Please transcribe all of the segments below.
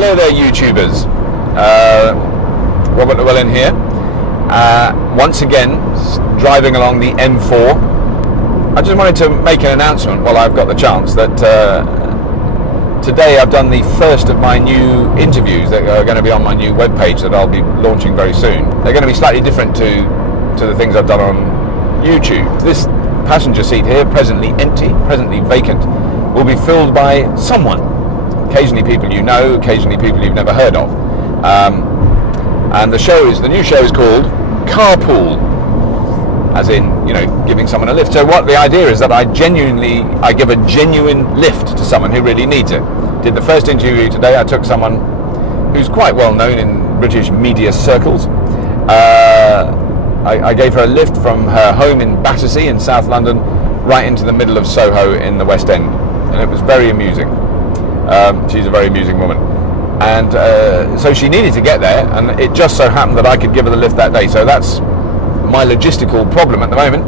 Hello there, YouTubers. Robert Llewellyn here. Once again, driving along the M4. I just wanted to make an announcement while I've got the chance that today I've done the first of my new interviews that are going to be on my new webpage that I'll be launching very soon. They're going to be slightly different to the things I've done on YouTube. This passenger seat here, presently empty, presently vacant, will be filled by someone. Occasionally people you know, occasionally people you've never heard of. And the new show is called Carpool, as in, giving someone a lift. So what the idea is that I give a genuine lift to someone who really needs it. Did the first interview today, I took someone who's quite well known in British media circles. I gave her a lift from her home in Battersea in South London right into the middle of Soho in the West End, and it was very amusing. She's a very amusing woman, and so she needed to get there, and it just so happened that I could give her the lift that day. So that's my logistical problem at the moment,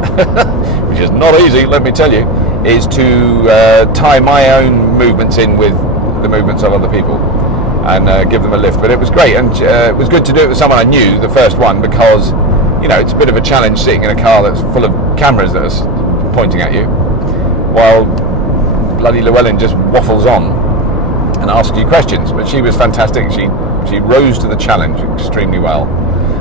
which is not easy, let me tell you, is to tie my own movements in with the movements of other people and give them a lift. But it was great, and it was good to do it with someone I knew, the first one, because it's a bit of a challenge sitting in a car that's full of cameras that are pointing at you while bloody Llewellyn just waffles on and asks you questions. But she was fantastic. She rose to the challenge extremely well.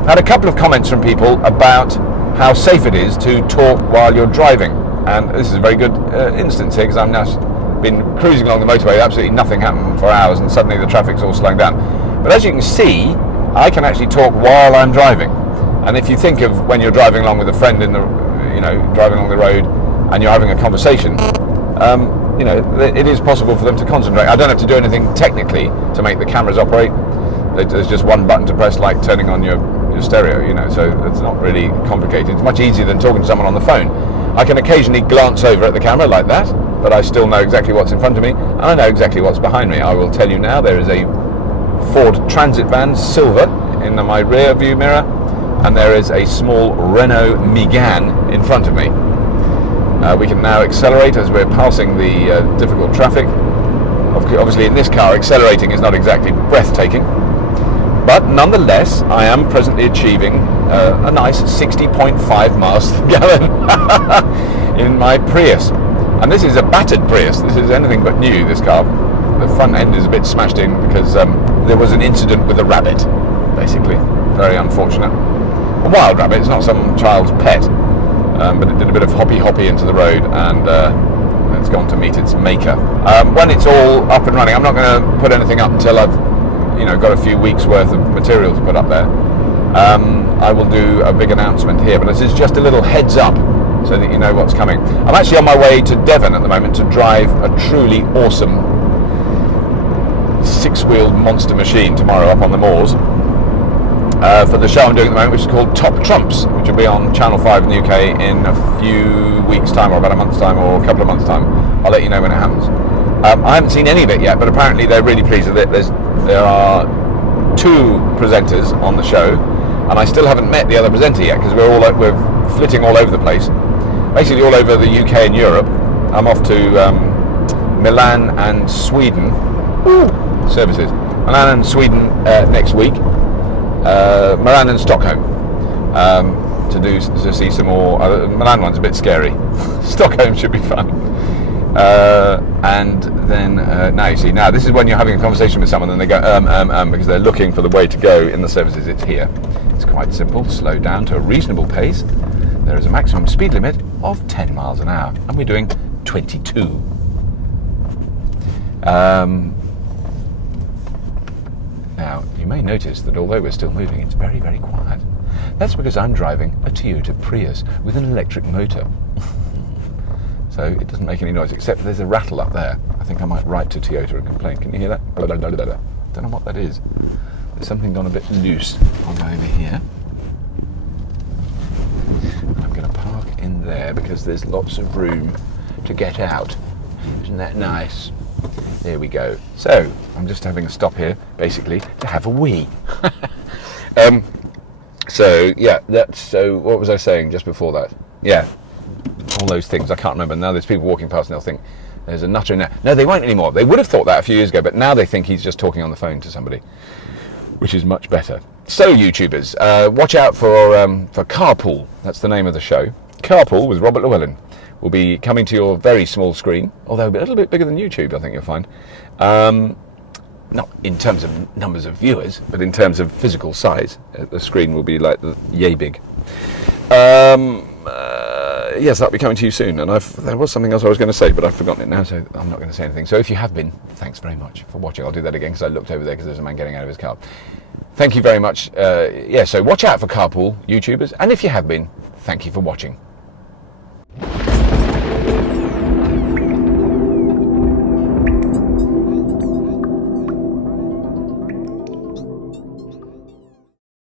I had a couple of comments from people about how safe it is to talk while you're driving, and this is a very good instance here, because I've now been cruising along the motorway, absolutely nothing happened for hours, and suddenly the traffic's all slowing down. But as you can see, I can actually talk while I'm driving. And if you think of when you're driving along with a friend driving along the road and you're having a conversation, it is possible for them to concentrate. I don't have to do anything technically to make the cameras operate. There's just one button to press, like turning on your stereo, so it's not really complicated. It's much easier than talking to someone on the phone. I can occasionally glance over at the camera like that, but I still know exactly what's in front of me, and I know exactly what's behind me. I will tell you now, there is a Ford Transit van, silver, in my rear view mirror, and there is a small Renault Megane in front of me. We can now accelerate as we're passing the difficult traffic. Obviously in this car, accelerating is not exactly breathtaking, but nonetheless I am presently achieving a nice 60.5 miles per gallon in my Prius. And this is a battered Prius. This is anything but new, this car. The front end is a bit smashed in because there was an incident with a rabbit, basically. Very unfortunate. A wild rabbit, it's not some child's pet. But it did a bit of hoppy into the road, and it's gone to meet its maker. When it's all up and running, I'm not going to put anything up until I've got a few weeks worth of material to put up there. I will do a big announcement here, but this is just a little heads up so that you know what's coming. I'm actually on my way to Devon at the moment to drive a truly awesome 6-wheeled monster machine tomorrow up on the moors. For the show I'm doing at the moment, which is called Top Trumps, which will be on Channel 5 in the UK in a few weeks' time, or about a month's time, or a couple of months' time. I'll let you know when it happens. I haven't seen any of it yet, but apparently they're really pleased with it. There are 2 presenters on the show, and I still haven't met the other presenter yet, because we're flitting all over the place, basically all over the UK and Europe. I'm off to Milan and Sweden. Services. Milan and Sweden next week. Milan and Stockholm to see some more. Milan one's a bit scary. Stockholm should be fun. And then now you see, this is when you're having a conversation with someone and they go because they're looking for the way to go in the services. It's here. It's quite simple. Slow down to a reasonable pace. There is a maximum speed limit of 10 miles an hour, and we're doing 22. Now, you may notice that although we're still moving, it's very, very quiet. That's because I'm driving a Toyota Prius with an electric motor. So it doesn't make any noise, except there's a rattle up there. I think I might write to Toyota and complain. Can you hear that? Don't know what that is. There's something gone a bit loose. I'll go over here. I'm going to park in there because there's lots of room to get out. Isn't that nice? There we go. So I'm just having a stop here, basically, to have a wee. So what was I saying just before that? Yeah, all those things. I can't remember. Now there's people walking past and they'll think There's a nutter in there. No, they won't anymore. They would have thought that a few years ago, but now they think he's just talking on the phone to somebody, which is much better. So, YouTubers, watch out for Carpool. That's the name of the show. Carpool with Robert Llewellyn will be coming to your very small screen, although a little bit bigger than YouTube, I think you'll find. Not in terms of numbers of viewers, but in terms of physical size. The screen will be like yay big. Yes, that'll be coming to you soon. And there was something else I was going to say, but I've forgotten it now, so I'm not going to say anything. So if you have been, thanks very much for watching. I'll do that again because I looked over there because there's a man getting out of his car. Thank you very much. So watch out for Carpool, YouTubers. And if you have been, thank you for watching.